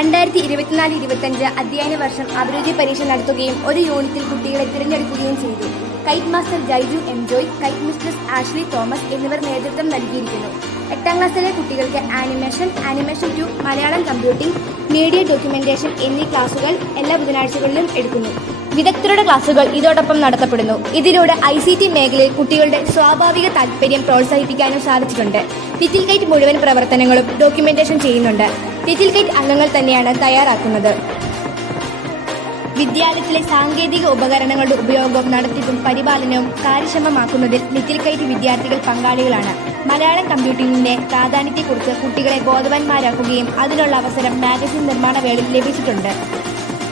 2024-25 അധ്യയന വർഷം അഭിരുചി പരീക്ഷ നടത്തുകയും ഒരു യൂണിറ്റിൽ കുട്ടികളെ തിരഞ്ഞെടുക്കുകയും ചെയ്തു. KITE master Jaiju M Joy, KITE mistress Ashley Thomas എന്നിവർ നേതൃത്വം നൽകിയിരിക്കുന്നു. 8ാം ക്ലാസ്സിലെ കുട്ടികൾക്ക് animation, animation 2, Malayalam computing, media documentation എന്നീ ക്ലാസുകൾ എല്ലാ ബുധനാഴ്ചകളിലും എടുക്കുന്നു. വിദഗ്ധരുടെ ക്ലാസുകൾ ഇതോടൊപ്പം നടത്തപ്പെടുന്നു. ഇതിലൂടെ ICT മേഖലയിൽ കുട്ടികളുടെ സ്വാഭാവിക താൽപര്യം പ്രോത്സാഹിപ്പിക്കാനും സാധിച്ചിട്ടുണ്ട്. ലിറ്റിൽ കൈറ്റ് മുഴുവൻ പ്രവർത്തനങ്ങളും ഡോക്യുമെന്റേഷൻ ചെയ്യുന്നുണ്ട്. ലിറ്റിൽ കൈറ്റ് അംഗങ്ങൾ തന്നെയാണ് തയ്യാറാക്കുന്നത്. വിദ്യാലയത്തിലെ സാങ്കേതിക ഉപകരണങ്ങളുടെ ഉപയോഗവും നടത്തിപ്പും പരിപാലനവും കാര്യക്ഷമമാക്കുന്നതിൽ ലിറ്റിൽ കൈറ്റ് വിദ്യാർത്ഥികൾ പങ്കാളികളാണ്. മലയാളം കമ്പ്യൂട്ടിംഗിന്റെ പ്രാധാന്യത്തെക്കുറിച്ച് കുട്ടികളെ ബോധവാന്മാരാക്കുകയും അതിനുള്ള അവസരം മാഗസിൻ നിർമ്മാണ വേളയിൽ ലഭിച്ചിട്ടുണ്ട്.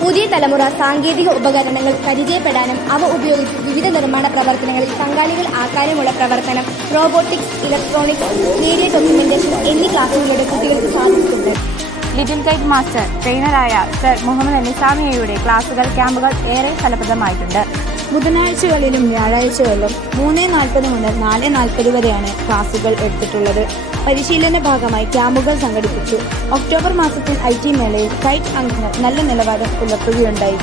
പുതിയ തലമുറ സാങ്കേതിക ഉപകരണങ്ങൾ പരിചയപ്പെടാനും അവ ഉപയോഗിച്ച് വിവിധ നിർമ്മാണ പ്രവർത്തനങ്ങളിൽ പങ്കാളികൾ ആക്കാനുമുള്ള പ്രവർത്തനം റോബോട്ടിക്സ്, ഇലക്ട്രോണിക്സ്, മീഡിയ ഡോക്യുമെന്റേഷൻ എന്നീ ക്ലാസുകളിലൂടെ കുട്ടികൾക്ക് സാധിച്ചിട്ടുണ്ട്. ലിറ്റിൽ കൈറ്റ് മാസ്റ്റർ ട്രെയിനറായ സർ മുഹമ്മദ് നിസാമിയയുടെ ക്ലാസുകൾ, ക്യാമ്പുകൾ ഏറെ ഫലപ്രദമായിട്ടുണ്ട്. ബുധനാഴ്ചകളിലും വ്യാഴാഴ്ചകളിലും 3:40 മുതൽ 4:40 വരെയാണ് ക്ലാസുകൾ എടുത്തിട്ടുള്ളത്. പരിശീലന ഭാഗമായി ക്യാമ്പുകൾ സംഘടിപ്പിച്ചു. ഒക്ടോബർ മാസത്തിൽ IT മേളയിൽ കൈറ്റ് അംഗങ്ങൾ നല്ല നിലവാരം പുലർത്തുകയുണ്ടായി.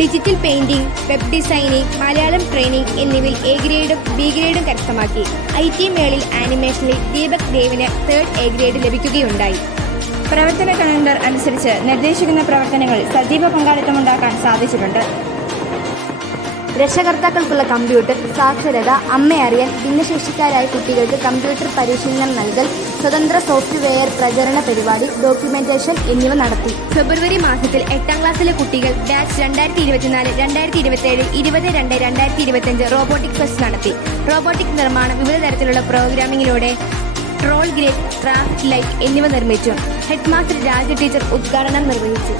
Digital painting, web designing, Malayalam training എന്നിവയിൽ A ഗ്രേഡും B ഗ്രേഡും കരസ്ഥമാക്കി. IT മേളയിൽ ആനിമേഷനിൽ ദീപക് ദേവിന് 3rd A ഗ്രേഡ് ലഭിക്കുകയുണ്ടായി. പ്രവർത്തന കലണ്ടർ അനുസരിച്ച് നിർദ്ദേശിക്കുന്ന പ്രവർത്തനങ്ങളിൽ സജീവ പങ്കാളിത്തമുണ്ടാക്കാൻ സാധിച്ചിട്ടുണ്ട്. രക്ഷകർത്താക്കൾക്കുള്ള കമ്പ്യൂട്ടർ സാക്ഷരത, അമ്മയറിയാൻ, ഭിന്നശേഷിക്കാരായ കുട്ടികൾക്ക് കമ്പ്യൂട്ടർ പരിശീലനം നൽകൽ, സ്വതന്ത്ര സോഫ്റ്റ്വെയർ പ്രചരണ പരിപാടി, ഡോക്യുമെന്റേഷൻ എന്നിവ നടത്തി. ഫെബ്രുവരി മാസത്തിൽ 8ാം ക്ലാസ്സിലെ കുട്ടികൾ ബാച്ച് 2024-2027 20-2-2025 റോബോട്ടിക് ഫെസ്റ്റ് നടത്തി. റോബോട്ടിക് നിർമ്മാണം, വിവിധ തരത്തിലുള്ള പ്രോഗ്രാമിങ്ങിലൂടെ ട്രോൾ ഗ്രേഡ്, ട്രാഫിക് ലൈറ്റ് എന്നിവ നിർമ്മിച്ചു. ഹെഡ് മാസ്റ്റർ രാജ ടീച്ചർ ഉദ്ഘാടനം നിർവഹിച്ചു.